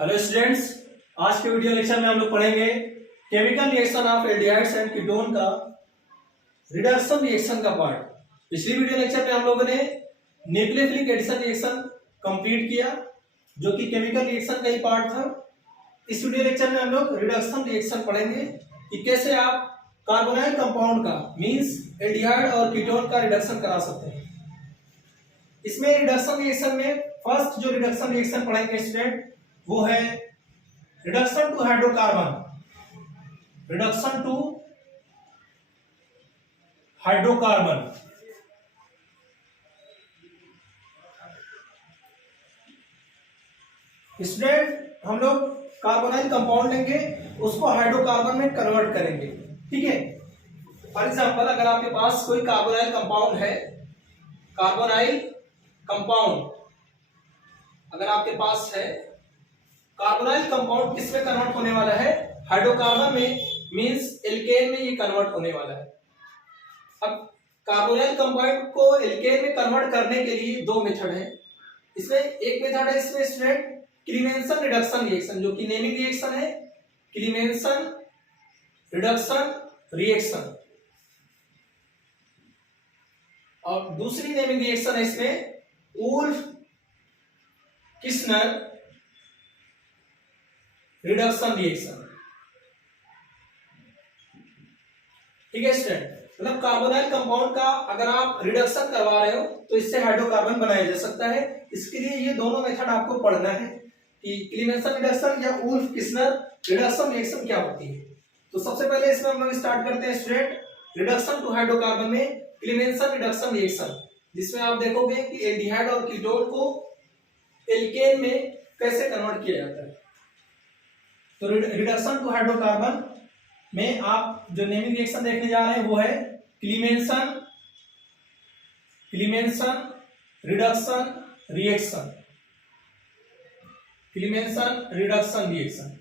Hello students, आज के video lecture में हम लोग पढ़ेंगे chemical reaction of aldehydes and ketone का रिडक्शन रिएक्शन का पार्ट। पिछली वीडियो लेक्चर में हम लोगों ने न्यूक्लियोफिलिक एडिशन रिएक्शन कंप्लीट किया, जो कि केमिकल रिएक्शन का ही पार्ट था। इस वीडियो लेक्चर में हम लोग रिडक्शन रिएक्शन पढ़ेंगे कि कैसे आप कार्बोनाइल कंपाउंड का मींस एल्डिहाइड और कीटोन का रिडक्शन करा सकते हैं। इसमें रिडक्शन रिएक्शन में फर्स्ट जो रिडक्शन रिएक्शन पढ़ेंगे स्टूडेंट, वो है reduction to hydrocarbon. Reduction to hydrocarbon. Student, हम लोग कार्बोनाइल कंपाउंड लेंगे, उसको हाइड्रोकार्बन में कन्वर्ट करेंगे। ठीक है। फॉर एग्जांपल, अगर आपके पास कोई कार्बोनाइल कंपाउंड है, कार्बोनाइल कंपाउंड अगर आपके पास है, कार्बोनाइल कंपाउंड किस में कन्वर्ट होने वाला है? हाइड्रोकार्बन में, मींस एल्केन में ये कन्वर्ट होने वाला है। अब कार्बोनाइल कंपाउंड को एल्केन में कन्वर्ट करने के लिए दो मेथड है। इसमें एक मेथड है इसमें स्टूडेंट क्लीमेंसन रिडक्शन रिएक्शन, जो कि नेमिंग रिएक्शन है, क्लीमेंसन रिडक्शन रिएक्शन। और दूसरी नेमिंग रिएक्शन है इसमें वुल्फ किस्नर रिडक्शन रिएक्शन। ठीक है स्टूडेंट, मतलब कार्बोनाइल कंपाउंड का अगर आप रिडक्शन करवा रहे हो तो इससे हाइड्रोकार्बन बनाया जा सकता है। इसके लिए ये दोनों मेथड आपको पढ़ना है कि क्लीमेंसन रिडक्शन या वुल्फ किस्नर रिडक्शन रिएक्शन क्या होती है। तो सबसे पहले इसमें हम लोग स्टार्ट करते हैं स्टूडेंट रिडक्शन टू हाइड्रोकार्बन में क्लीमेंसन रिडक्शन रिएक्शन, जिसमें आप देखोगे कि एल्डिहाइड और कीटोन को एल्केन में कैसे कन्वर्ट किया जाता है। तो रिडक्शन टू हाइड्रोकार्बन में आप जो नेमिंग रिएक्शन देखने जा रहे हैं वो है क्लीमेंसन reduction reaction. क्लीमेंसन reduction reaction.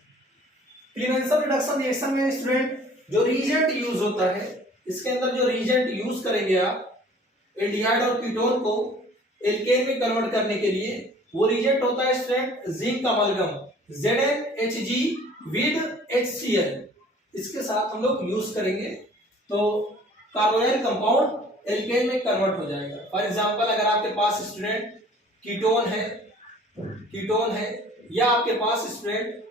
क्लीमेंसन reduction reaction में स्टूडेंट जो रीजेंट यूज होता है, इसके अंदर जो रीजेंट यूज करेंगे आप एल्डिहाइड और कीटोन को एल्केन में कन्वर्ट करने के लिए, वो रीजेंट होता है student zinc amalgam ZnHg with HCl। इसके साथ हम लोग यूज करेंगे तो कार्बोनाइल कंपाउंड एल्केन में कन्वर्ट हो जाएगा। फॉर एग्जांपल, अगर आपके पास स्टूडेंट कीटोन है या आपके पास स्टूडेंट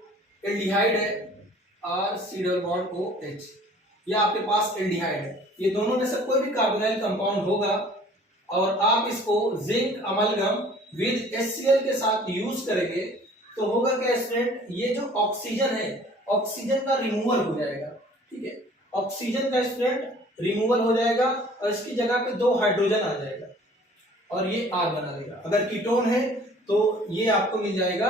एल्डिहाइड है RC≡OH, या आपके पास एल्डिहाइड है, ये दोनों में से कोई भी कार्बोनाइल कंपाउंड होगा और आप इसको जिंक अमलगम विद HCl के साथ यूज करेंगे तो होगा क्या स्टूडेंट, ये जो ऑक्सीजन है, ऑक्सीजन का रिमूवल हो जाएगा। ठीक है, ऑक्सीजन का स्टूडेंट रिमूवल हो जाएगा और इसकी जगह पे दो हाइड्रोजन आ जाएगा और ये R बना देगा। अगर कीटोन है तो ये आपको मिल जाएगा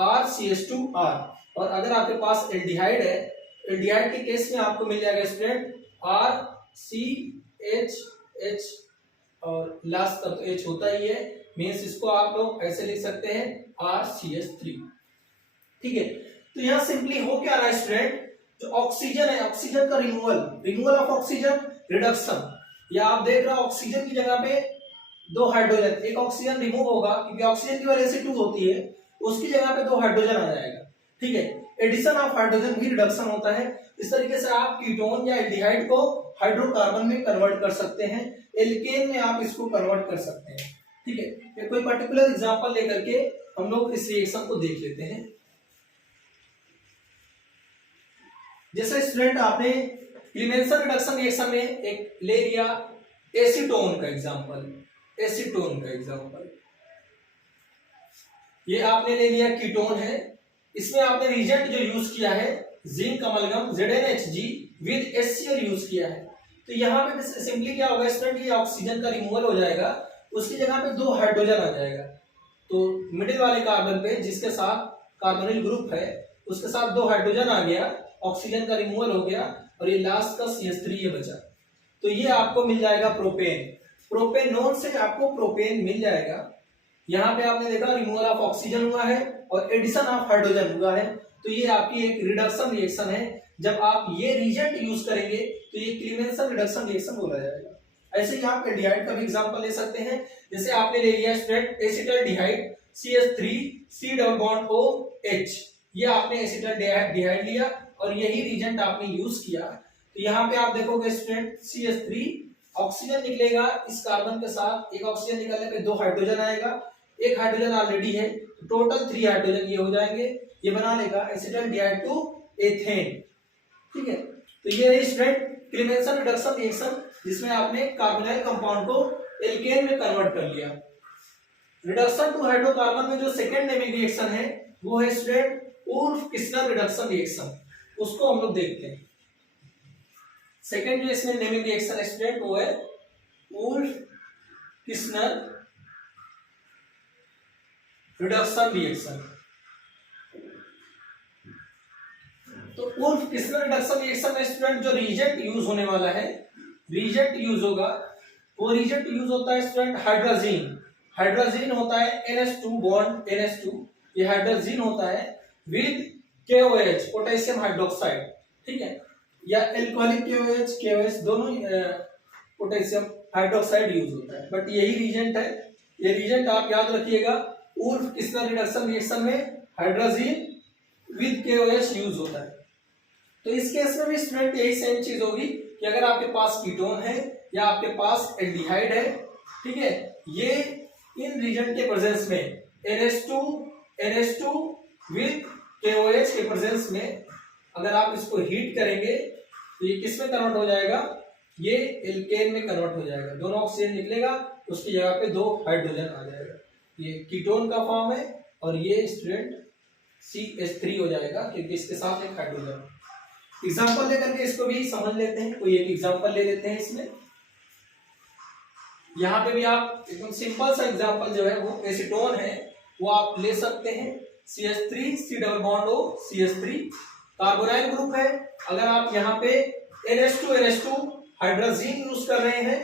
RCH2R, और अगर आपके पास एल्डिहाइड है, एल्डिहाइड के केस में आपको मिल जाएगा स्टूडेंट RCHH, और लास्ट का तो H होता ही है, मीन्स इसको आप लोग ऐसे लिख सकते हैं RCH3। ठीक है, तो यहां सिंपली हो क्या रहा है स्टूडेंट, जो ऑक्सीजन है, ऑक्सीजन का रिमूवल ऑफ ऑक्सीजन रिडक्शन, या आप देख रहे हो ऑक्सीजन की जगह पे दो हाइड्रोजन, एक ऑक्सीजन रिमूव होगा क्योंकि ऑक्सीजन की वैलेंसी 2 होती है, उसकी जगह पे दो हाइड्रोजन आ जाएगा। ठीक है, एडिशन ऑफ हाइड्रोजन भी रिडक्शन होता है। इस तरीके से आप कीटोन या एल्डिहाइड को हाइड्रोकार्बन में कन्वर्ट कर सकते हैं, एल्केन में आप इसको कन्वर्ट कर सकते हैं। ठीक है, कोई पर्टिकुलर एग्जांपल लेकर के हम लोग इस रिएक्शन को देख लेते हैं। जैसे स्टूडेंट आपने क्लीमेंसन रिडक्शन रिएक्शन में एक ले लिया एसीटोन का एग्जांपल, ये आपने ले लिया कीटोन है, इसमें आपने रिजेंट जो यूज किया है zinc amalgam ZnHg with HCl use किया है। तो यहाँ पे सिंपली क्या होगा स्टूडेंट, ये ऑक्सीजन का रिमूवल हो जाएगा, उसकी जगह पे दो हाइड्रोजन आ जाएगा। तो मिडिल वाले कार्बन पे जिसके साथ कार्बोनिल ग्रुप है, उसके साथ दो हाइड्रोजन आ गया, ऑक्सीजन का रिमूवल हो गया और ये लास्ट का CH3 ये बचा। तो ये आपको मिल जाएगा प्रोपेनोन से आपको प्रोपेन मिल जाएगा। यहाँ पे आपने देखा रिमूवल ऑफ ऑक्सीजन हुआ है और एडिशन ऑफ हाइड्रोजन हुआ है, तो ये आपकी एक रिडक्शन रिएक्शन है। जब आप ये रीजेंट यूज करेंगे तो ये क्लीमेंसन रिडक्शन रिएक्शन बोला जाएगा। ऐसे ही आप एल्डिहाइड का भी एग्जांपल ले सकते हैं, जैसे आपने ले लिया student acetaldehyde CH3 C double bond OH, ये आपने एसिटाल्डिहाइड लिया और यही रीजेंट आपने यूज किया। तो यहाँ पे आप देखोगे स्टूडेंट CH3 ऑक्सीजन निकलेगा इस कार्बन के साथ, एक ऑक्सीजन निकलने पे 2 हाइड्रोजन आएगा, एक हाइड्रोजन ऑलरेडी है, टोटल 3 हाइड्रोजन ये हो जाएंगे, ये बना लेगा एसिटाल्डिहाइड टू एथेन। ठीक है, तो ये रही स्टूडेंट क्लीमेंसन रिडक्शन रिएक्शन जिसमें आपने कार्बोनाइल कंपाउंड को एल्केन में कन्वर्ट कर लिया। रिडक्शन टू हाइड्रोकार्बन में जो सेकेंड नेमिंग रिएक्शन है वो है स्टूडेंट उल्फ-किस्लर रिडक्शन रिएक्शन, उसको हम लोग देखते हैं। सेकेंड जो इसमें नेमिंग रिएक्शन है स्टूडेंट वो है उल्फ-किस्लर रिडक्शन रिएक्शन। तो उल्फ-किस्लर रिडक्शन रिएक्शन में स्टूडेंट जो रिएजेंट यूज होने वाला है, रिएजेंट यूज होगा, वो रिएजेंट यूज होता है स्टूडेंट हाइड्रोजीन। हाइड्रोजीन होता है NH2 बॉन्ड NH2, ये हाइड्रोजीन होता है विद KOH पोटेशियम हाइड्रोक्साइड। ठीक है, या एल्कोहलिक KOH दोनों पोटेशियम हाइड्रोक्साइड यूज होता है, बट यही रीजेंट है। ये रीजेंट आप याद रखिएगा, उल्फ-किस्लर रिडक्शन रिएक्शन में हाइड्रोजीन विद KOH यूज होता है। तो इस केस में भी स्टूडेंट यही सेम चीज होगी कि अगर आपके पास कीटोन है या आपके पास एल्डिहाइड है, ठीक है, ये इन रीजन के प्रेजेंस में NH2 विद KOH के प्रेजेंस में अगर आप इसको हीट करेंगे तो ये किस में कन्वर्ट हो जाएगा, ये एल्केन में कन्वर्ट हो जाएगा। दोनों ऑक्सीजन निकलेगा, उसकी जगह पे 2 हाइड्रोजन आ जाएगा। ये कीटोन का फॉर्म है और ये स्टूडेंट CH3 हो जाएगा क्योंकि इसके साथ एक हाइड्रोजन। एग्जाम्पल लेकर के इसको भी समझ लेते हैं, कोई एक एग्जाम्पल ले लेते हैं इसमें। यहाँ पे भी आप एकदम सिंपल सा एग्जाम्पल जो है वो एसीटोन है, वो आप ले सकते हैं। CH3 C double bond O CH3 carbonyl group है। अगर आप यहाँ पे NH2 हाइड्रोजीन यूज कर रहे हैं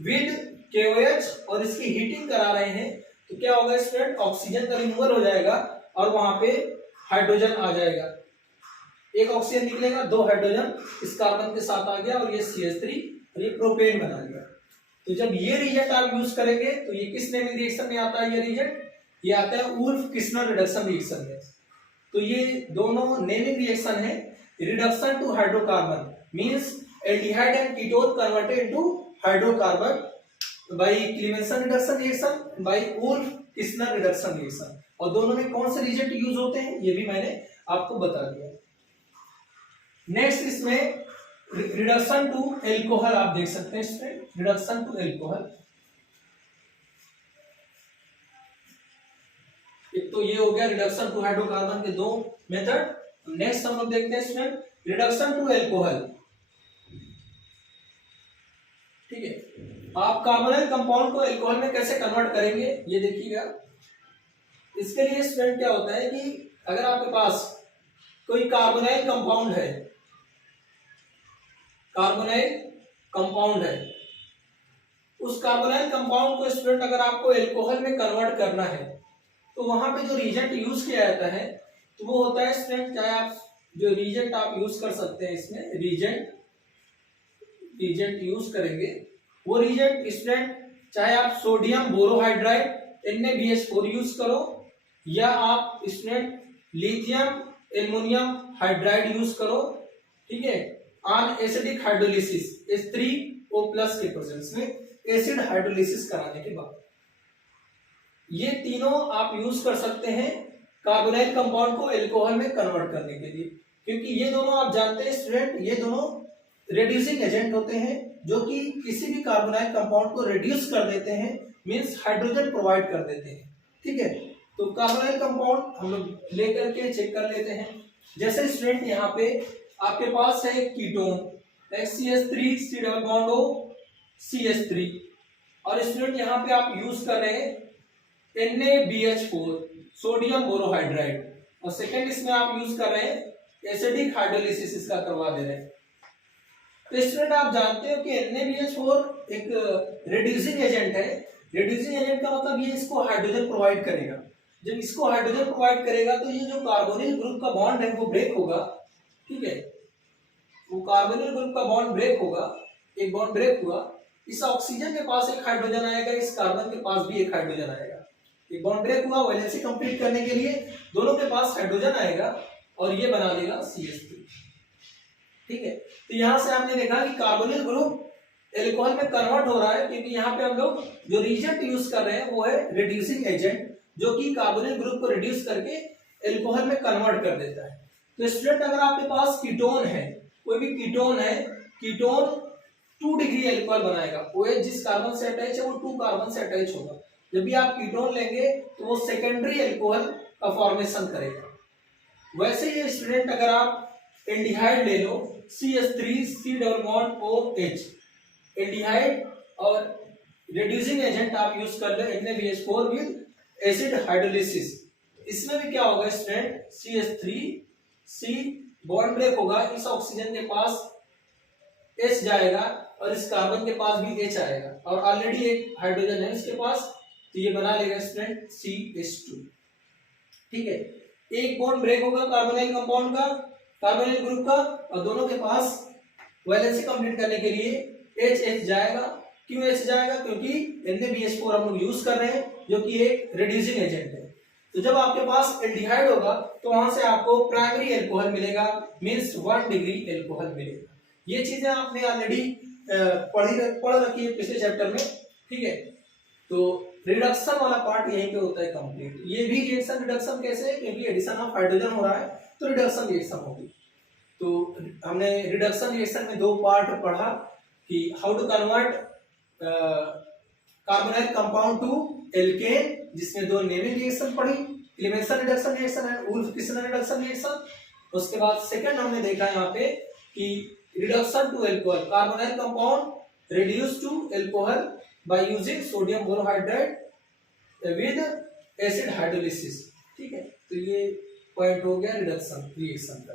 विद KOH और इसकी हीटिंग करा रहे हैं तो क्या होगा स्टूडेंट, ऑक्सीजन का रिमूवल हो जाएगा और वहां पे हाइड्रोजन आ जाएगा। एक ऑक्सीजन निकलेगा, 2 हाइड्रोजन इस कार्बन के साथ आ गया और ये CH3 और ये प्रोपेन बना लिया। तो जब ये रिएजेंट आप यूज करेंगे तो ये किस नेमिंग रिएक्शन में आता है, ये रिएजेंट ये आता है उल्फ-किस्लर रिडक्शन रिएक्शन में। तो ये दोनों नेमिंग रिएक्शन है। Reduction to hydrocarbon means aldehyde and ketone converted into hydrocarbon by Clemmensen reduction reaction by Wolff Kishner reduction reaction. और दोनों में कौन से रिएजेंट यूज होते हैं ये भी मैंने आपको बता दिया। नेक्स्ट इसमें रिडक्शन टू एल्कोहल आप देख सकते हैं, इसमें रिडक्शन टू एल्कोहल। एक तो ये हो गया रिडक्शन टू हाइड्रोकार्बन के 2 मेथड। नेक्स्ट हम लोग देखते हैं स्टूडेंट रिडक्शन टू एल्कोहल। ठीक है, आप कार्बोनाइल कंपाउंड को एल्कोहल में कैसे कन्वर्ट करेंगे ये देखिएगा। इसके लिए स्टूडेंट क्या होता है कि अगर आपके पास कोई कार्बोनाइल कंपाउंड है, कार्बोनाइल कंपाउंड है, उस कार्बोनाइल कंपाउंड को स्टूडेंट अगर आपको एल्कोहल में कन्वर्ट करना है तो वहां पे जो रिएजेंट यूज किया जाता है तो वो होता है स्टूडेंट, चाहे आप जो रिएजेंट आप यूज कर सकते हैं इसमें रिएजेंट यूज करेंगे, वो रिएजेंट स्टूडेंट चाहे आप सोडियम बोरोहाइड्राइड NaBH4 यूज करो या आप student lithium aluminium hydride use करो। ठीक है, ऑन एसिडिक हाइड्रोलिसिस H3O+ के प्रेजेंस में एसिड हाइड्रोलिसिस कराने के बाद ये तीनों आप यूज कर सकते हैं कार्बोनाइल कंपाउंड को एल्कोहल में कन्वर्ट करने के लिए, क्योंकि ये दोनों आप जानते हैं स्टूडेंट ये दोनों रिड्यूसिंग एजेंट होते हैं जो कि किसी भी कार्बोनाइल कंपाउंड को रिड्यूस कर देते हैं, मींस हाइड्रोजन प्रोवाइड कर देते हैं। ठीक है, तो कार्बोनाइल कंपाउंड हम लोग लेकर के चेक कर लेते हैं। जैसे स्टूडेंट यहाँ पे आपके पास है ketone CH3 C double bond O CH3 और स्टूडेंट यहाँ पे आप यूज कर रहे हैं NaBH4 सोडियम बोरोहाइड्राइड और सेकेंड इसमें आप यूज कर रहे हैं एसिडिक हाइड्रोलिसिस इसका करवा दे रहे हैं। तो स्टूडेंट आप जानते हो कि NaBH4 एक रिड्यूसिंग एजेंट है। रिड्यूसिंग एजेंट का मतलब ये इसको हाइड्रोजन प्रोवाइड करेगा। जब इसको हाइड्रोजन प्रोवाइड करेगा तो ये जो कार्बोनिल ग्रुप का बॉन्ड है वो ब्रेक होगा। ठीक है, वो कार्बोनिल ग्रुप का बॉन्ड ब्रेक होगा, एक बॉन्ड ब्रेक हुआ, इस ऑक्सीजन के पास एक हाइड्रोजन आएगा, इस कार्बन के पास भी एक हाइड्रोजन आएगा। एक बॉन्ड ब्रेक हुआ, वैलेंसी कंप्लीट करने के लिए दोनों के पास हाइड्रोजन आएगा और ये बना देगा CH3। ठीक है, तो यहां से आपने देखा कि कार्बोनिल ग्रुप एल्कोहल में कन्वर्ट हो रहा है, क्योंकि यहाँ पे हम लोग जो रिएजेंट यूज कर रहे हैं वो है रिड्यूसिंग एजेंट, जो कि कार्बोनिल ग्रुप को रिड्यूस करके एल्कोहल में कन्वर्ट कर देता है। तो स्टूडेंट अगर आपके पास कीटोन है, कोई भी कीटोन है, कीटोन 2 डिग्री एल्कोहल बनाएगा। OH जिस कार्बन से अटैच है वो 2 कार्बन से अटैच होगा। जब भी आप कीटोन लेंगे तो वो सेकेंडरी एल्कोहल का फॉर्मेशन करेगा। वैसे ही स्टूडेंट अगर आप एल्डिहाइड ले लो, CH3 C double bond OH, aldehyde और रिड्यूसिंग एजेंट आप यूज कर लो NaBH4 विद एसिड हाइड्रोलिसिस। इसमें भी क्या होगा स्टूडेंट, CH3C बॉन्ड ब्रेक होगा, इस ऑक्सीजन के पास H जाएगा और इस कार्बन के पास भी H आएगा और ऑलरेडी एक हाइड्रोजन है इसके पास, तो ये बना लेगा स्टूडेंट CH2। ठीक है, एक बॉन्ड ब्रेक होगा कार्बोनिल कंपाउंड का, कार्बोनिल ग्रुप का, और दोनों के पास वैलेंसी कंप्लीट करने के लिए H जाएगा। क्यों H जाएगा? क्योंकि NaBH4 हम लोग यूज कर रहे हैं जो कि एक रिड्यूसिंग एजेंट है। तो जब आपके पास एल्डिहाइड होगा तो वहां से आपको प्राइमरी एल्कोहल मिलेगा, मींस 1 डिग्री एल्कोहल मिलेगा। ये चीजें आपने ऑलरेडी पढ़ रखी है पिछले चैप्टर में। ठीक है, तो रिडक्शन वाला पार्ट यहीं पे होता है कंप्लीट। ये भी रिएक्शन रिडक्शन कैसे है, क्योंकि एडिशन ऑफ हाइड्रोजन हो रहा है तो रिडक्शन रिएक्शन होगी। तो हमने रिडक्शन रिएक्शन में 2 पार्ट पढ़ा कि how to convert carbonyl compound to alkane, जिसमें 2 नेमिंग रिएक्शन पढ़ी, Clemmensen reduction reaction and Wolff Kishner reduction reaction. उसके बाद सेकंड हमने देखा यहाँ पे कि reduction to alcohol, carbonyl compound reduce to alcohol by using sodium borohydrate with acid hydrolysis. ठीक है, तो ये पॉइंट हो गया रिडक्शन रिएक्शन का।